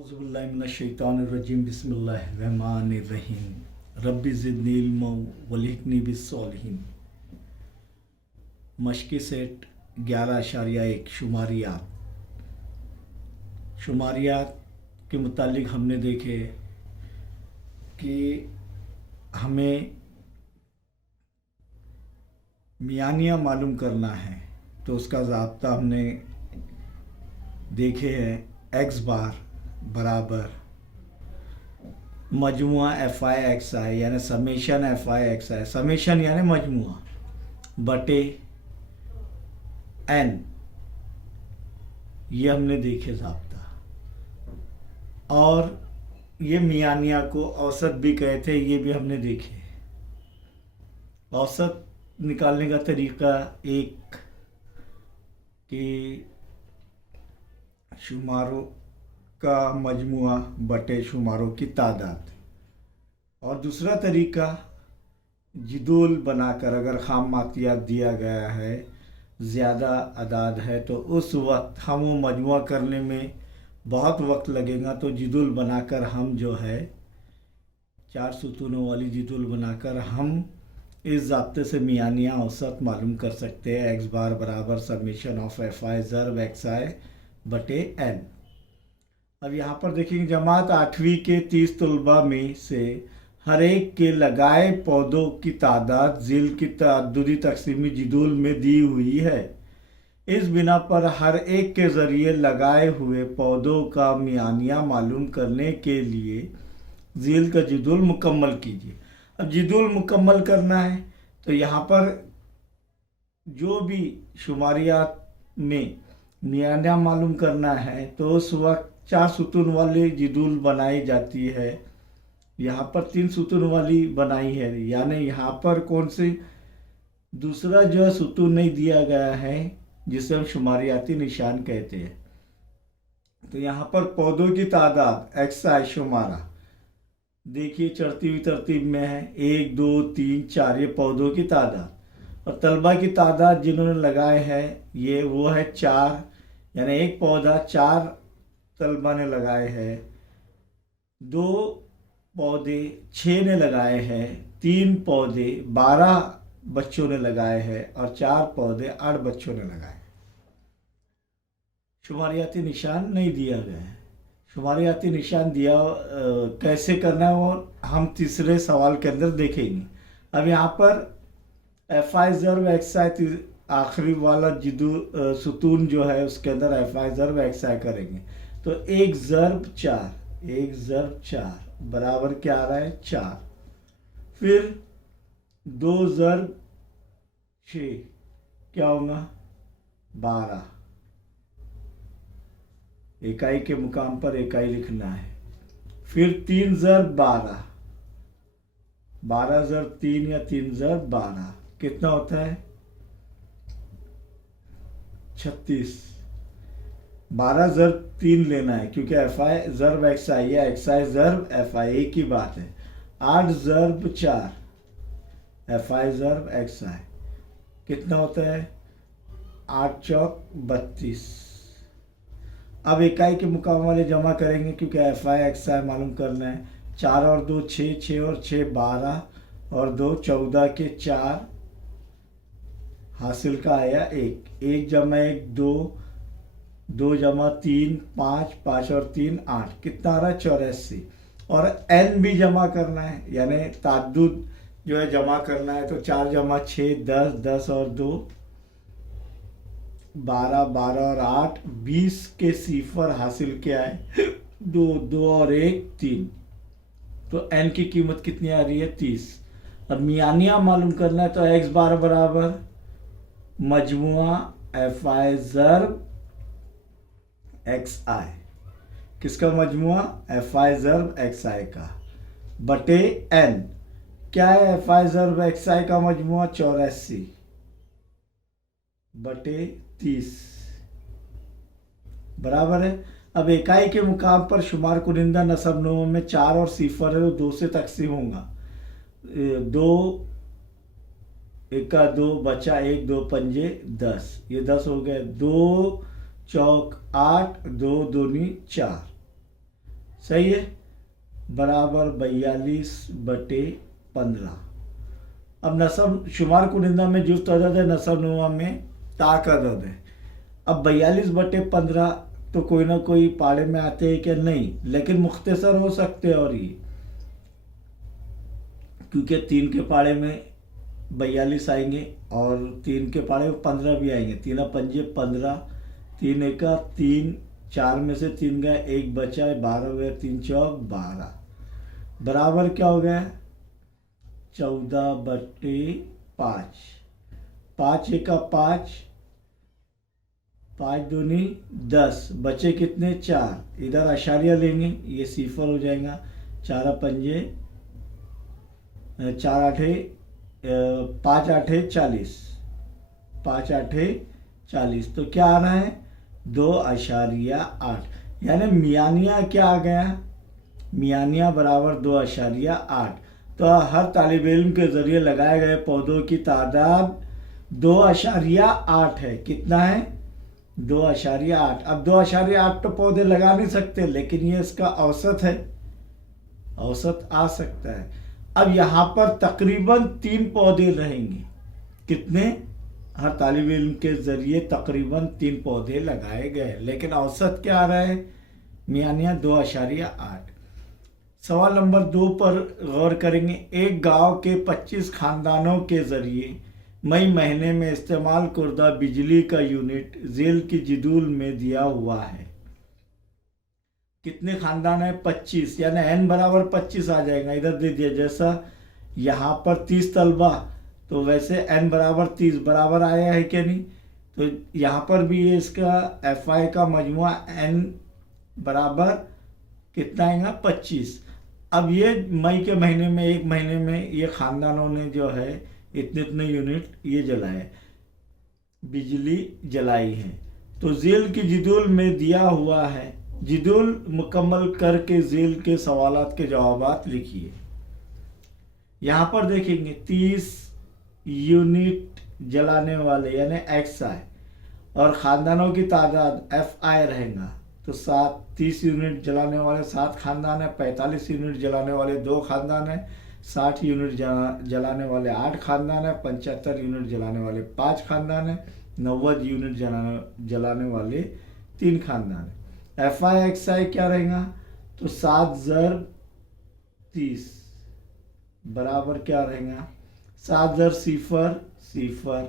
औज़ुबिल्लाहिमिनश्शैतानिर्रजीम बिस्मिल्लाहिर्रहमानिर्रहीम rabbi ज़िदनी इल्मा वल्हिक़नी बिस्सॉलिहीन। मशक़ी set 11.1 शुमारियात के मुतालिक हमने देखे कि हमें मियानिया मालूम करना है तो उसका ज़ाब्ता हमने देखे हैं। एक्स बार बराबर मजमुआ एफ आई एक्स आई यानी summation F I x I, summation यानी मजमुआ बटे एन, ये हमने देखे ज़ाब्ता। और ये मियानिया को औसत भी कहते हैं, ये भी हमने देखे। औसत निकालने का तरीका एक कि शुमारों का मजमुआ बटे शुमारों की तादाद, और दूसरा तरीका जिदुल बनाकर अगर खामातियात दिया गया है, ज़्यादा अदाद है, तो उस वक्त हम वो मजमुआ करने में बहुत वक्त लगेगा, तो जिदुल बनाकर हम जो है 4 सुतूनों वाली जिदुल बनाकर हम इस ज़ाब्ते से मियानिया औसत मालूम कर सकते हैं। एक्स बार बराबर समेशन ऑफ एफ आई ज़र्ब एक्स आई बटे एन। अब यहाँ पर देखेंगे जमात 8वीं के 30 तलबा में से हर एक के लगाए पौधों की तादाद ज़िल की तअद्दुदी तक़सीमी जिदुल में दी हुई है। इस बिना पर हर एक के ज़रिए लगाए हुए पौधों का मियानिया मालूम करने के लिए ज़िल का जिदुल मुकम्मल कीजिए। अब जिदुल मुकम्मल करना है तो यहाँ पर जो भी शुमारियात में मियानिया मालूम करना है तो उस वक्त 4 सुतून वाली जिदुल बनाई जाती है। यहाँ पर 3 सुतून वाली बनाई है, यानी यहाँ पर कौन से दूसरा जो है सुतून नहीं दिया गया है जिसे हम शुमारियाती निशान कहते हैं। तो यहाँ पर पौधों की तादाद एक्स आई शुमारा देखिए चढ़ती हुई तरतीब में है, 1 2 3 4 ये पौधों की तादाद, और तलबा की तादाद जिन्होंने लगाए हैं ये वो है 4, यानी एक पौधा 4 तलबा ने लगाए हैं, 2 पौधे 6 ने लगाए हैं, 3 पौधे 12 बच्चों ने लगाए हैं, और 4 पौधे 8 बच्चों ने लगाए। शुमारियाती निशान नहीं दिया गया है। शुमारियाती निशान दिया कैसे करना है वो हम तीसरे सवाल के अंदर देखेंगे। अब यहाँ पर एफ आई ज़र्ब एक्स आई आखिरी वाला सुतून जो है उसके अंदर एफ आई ज़र्ब एक्स आई करेंगे तो 1 ज़र्ब 4 बराबर क्या आ रहा है 4। फिर 2 ज़र्ब 6 क्या होगा 12, इकाई के मुकाम पर इकाई लिखना है। फिर 3 ज़र्ब 12 ज़र्ब 3 या 3 ज़र्ब 12 कितना होता है 36। 12 ज़र्ब 3 लेना है क्योंकि एफ आई ज़र्ब एक्स आई या एक्स आई ज़र्ब एफ आई एक ही बात है। 8 ज़र्ब 4 एफ आई ज़र्ब एक्स आई कितना होता है 8 चौक 32। अब इकाई के मुकाम वाले जमा करेंगे क्योंकि एफ आई एक्स आई मालूम करना है। 4 और 2 6, 6 और 6 12, और 2 14 के 4 हासिल का आया 1, 1 जमा 1 2, 2 जमा 3 5, 5 और 3 8 कितना आ रहा है 84। और एन भी जमा करना है, यानी ताद्दुद जो है जमा करना है तो 4 जमा 6 10, 10 और 2 12, 12 और 8 20 के सिफर हासिल किया है 2, 2 और 1 3, तो एन की कीमत कितनी आ रही है 30। अब मियानिया मालूम करना है तो एक्स बार बराबर मजमुआ एफ आई ज़र्ब एक्स आई, किसका मजमुआ एफ आई ज़र्ब एक्स आई का बटे एन। क्या है एफ आई ज़र्ब एक्स आई का मजमुआ 84 बटे 30 बराबर है। अब इकाई के मुकाम पर शुमार कुनिंदा नसब नों में 4 और सिफर है, 2 से तकसीम होगा। 2 1 2 बचा 1 2 पंजे 10, ये 10 हो गए। 2 चौक 8, 2 दूनी 4। सही है, बराबर 42/15। अब नसब शुमार कुनिंदा में जुस्त अदद है, नसब नुमा में ताक अदद है। अब 42/15 तो कोई ना कोई पाड़े में आते हैं क्या? नहीं, लेकिन मुख्तसर हो सकते हैं। और ये क्योंकि 3 के पाड़े में 42 आएंगे और 3 के पाड़े में 15 भी आएंगे। 3 पंजे 15, 3 एका 3, 4 में से 3 गया, 1 बचा है, 12 हो गया, 3 चौक 12, बराबर क्या हो गया? 14/5। 5 एका 5, 5 दूनी 10, बचे कितने? 4। इधर आशारिया लेंगे, ये सिफर हो जाएगा। 4 पंजे 4 आठे 5 आठे 40, 5 आठे 40। तो क्या आ रहा है? 2.8। यानी मियानिया क्या आ गया? मियानिया बराबर 2.8। तो हर तालिब इल्म के ज़रिए लगाए गए पौधों की तादाद 2.8 है। कितना है? 2.8। अब 2.8 तो पौधे लगा नहीं सकते, लेकिन ये इसका औसत है, औसत आ सकता है। अब यहाँ पर तकरीबन 3 पौधे रहेंगे। कितने? हर तालिब इल्म के ज़रिए तकरीबन 3 पौधे लगाए गए, लेकिन औसत क्या आ रहा है? मियानिया 2.8। सवाल नंबर 2 पर गौर करेंगे। एक गांव के 25 खानदानों के ज़रिए मई महीने में इस्तेमाल कुर्दा बिजली का यूनिट झेल की जिदूल में दिया हुआ है। कितने खानदान है? 25, यानी n बराबर 25 आ जाएगा। इधर दे दिया, जैसा यहाँ पर 30 तलबा, तो वैसे n बराबर 30 बराबर आया है क्या? नहीं। तो यहाँ पर भी ये इसका FI का मजमुआ n बराबर कितना आएगा? 25। अब ये मई के महीने में, एक महीने में ये खानदानों ने जो है इतने इतने यूनिट ये जलाए, बिजली जलाई है। तो झेल की जिदूल में दिया हुआ है। जिदूल मुकम्मल करके झेल के सवालात के जवाबात लिखिए। यहाँ पर देखेंगे 30 यूनिट जलाने वाले यानी XI और ख़ानदानों की तादाद FI रहेगा। तो 30 यूनिट जलाने वाले 7 खानदान है, 45 यूनिट जलाने वाले 2 खानदान है, 60 यूनिट जलाने वाले 8 खानदान है, 75 यूनिट जलाने वाले 5 खानदान है, 90 यूनिट जलाने वाले 3 खानदान है। FI XI क्या रहेगा? तो 7 ज़र 30 बराबर क्या रहेगा? 7 ज़र सिफर सिफर,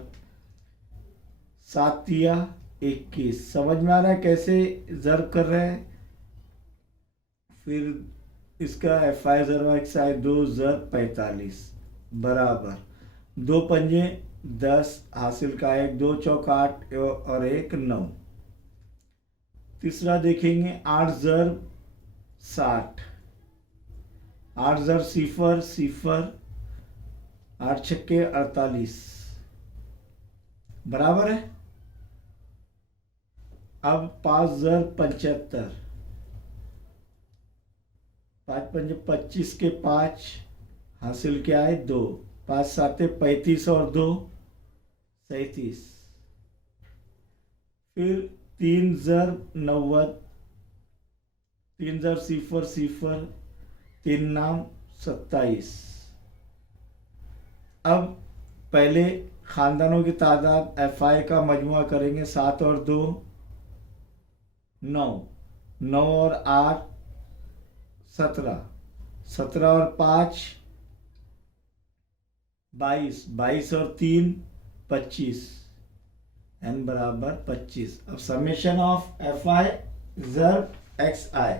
7 तिया 21। समझ में आ रहा है कैसे ज़र्ब कर रहे हैं? फिर इसका FI ज़र XI 2 ज़र 45 बराबर 2 पंजे 10 हासिल का 1, 2 चौक 8 और 1 9। तीसरा देखेंगे 8 ज़र 60, 8 ज़र सिफर सिफर, 8 छक्के 48 बराबर है। अब 5 ज़र 75, 5 पंजे 25 के 5 हासिल क्या है? 2, 5 साते 35 और 2 37। फिर 3 ज़र 90, 3 ज़र सिफर सिफर, 3 नाम 27। अब पहले खानदानों की तादाद FI का मजमुआ करेंगे। 7 और 2 9, 9 और 8 17, 17 और 5 22, 22 और 3 25, n बराबर 25। अब समेशन ऑफ FI ज़र XI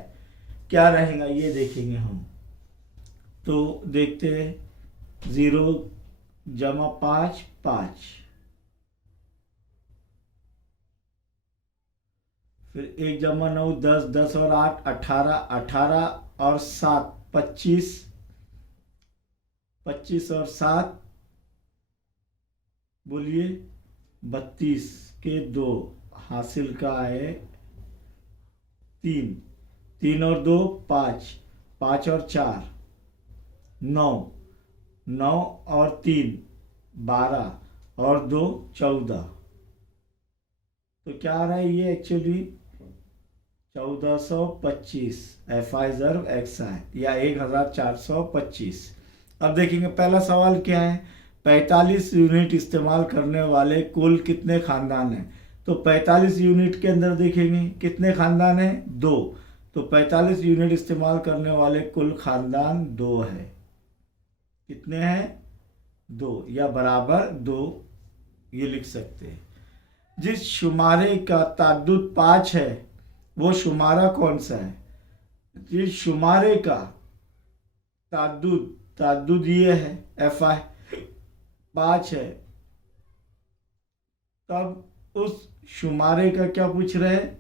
क्या रहेगा ये देखेंगे हम। तो देखते हैं 0 जमा 5 5, फिर 1 जमा 9 10, 10 और 8 18, 18 और 7 25, 25 और 7 बोलिए 32 के 2 हासिल का है 3, 3 और 2 5, 5 और 4 9, 9 और 3 12 और 2 14। तो क्या आ रहा है ये? एक्चुअली 1425 एफ आई ज़र्ब एक्स आई या 1425। अब देखेंगे पहला सवाल क्या है, 45 यूनिट इस्तेमाल करने वाले कुल कितने खानदान हैं। तो 45 यूनिट के अंदर देखेंगे कितने खानदान हैं, 2। तो 45 यूनिट इस्तेमाल करने वाले कुल खानदान 2 है। कितने हैं, 2 या बराबर 2, ये लिख सकते हैं। जिस शुमारे का ताद्दुद 5 है वो शुमारा कौन सा है। जिस शुमारे का ताद्दुद ये है एफ आई 5 है, तब उस शुमारे का क्या पूछ रहे हैं,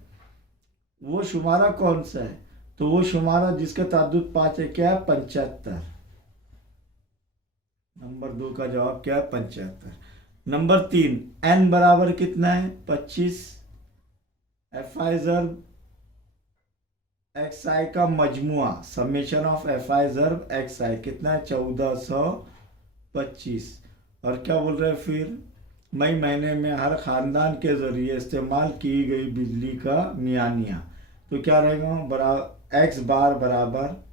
वो शुमारा कौन सा है। तो वो शुमारा जिसका ताद्दुद 5 है क्या है, 75। नंबर 2 का जवाब क्या है, 75। नंबर 3, n बराबर कितना है, 25। एफ आई ज़र्ब एक्स आई का मजमुआ, समेशन ऑफ एफ आई ज़र्ब एक्स आई कितना है, 1425। और क्या बोल रहे हैं फिर, मई महीने में हर ख़ानदान के ज़रिए इस्तेमाल की गई बिजली का मियानिया। तो क्या रहेगा, एक्स बार बराबर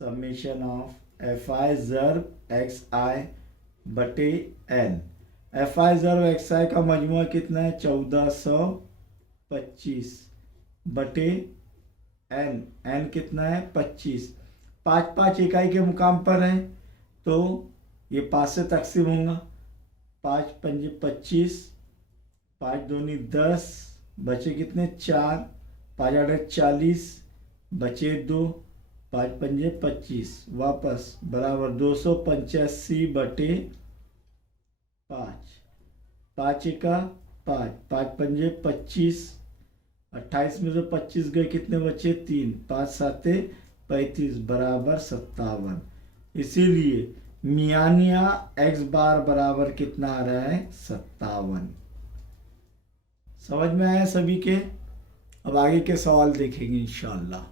समेशन ऑफ एफ आई ज़र्ब एक्स आई बटे एन। एफ आई ज़र्ब एक्स आई का मजमुआ कितना है, 1425 बटे एन कितना है, 25। 5 इकाई के मुकाम पर है तो ये 5 से तकसीम होगा। 5 पंजे 25, 5 दूनी 10, बचे कितने 4, 5 8 40, बचे 2, 5 पंजे 25, वापस बराबर 285 बटे 5। 5 का 5, 5 पंजे 25, 28 में से 25 गए, कितने बचे 3, 5 7 35 बराबर 57। इसीलिए मियानिया एक्स बार बराबर कितना आ रहा है, 57। समझ में आया सभी के। अब आगे के सवाल देखेंगे इंशाअल्लाह।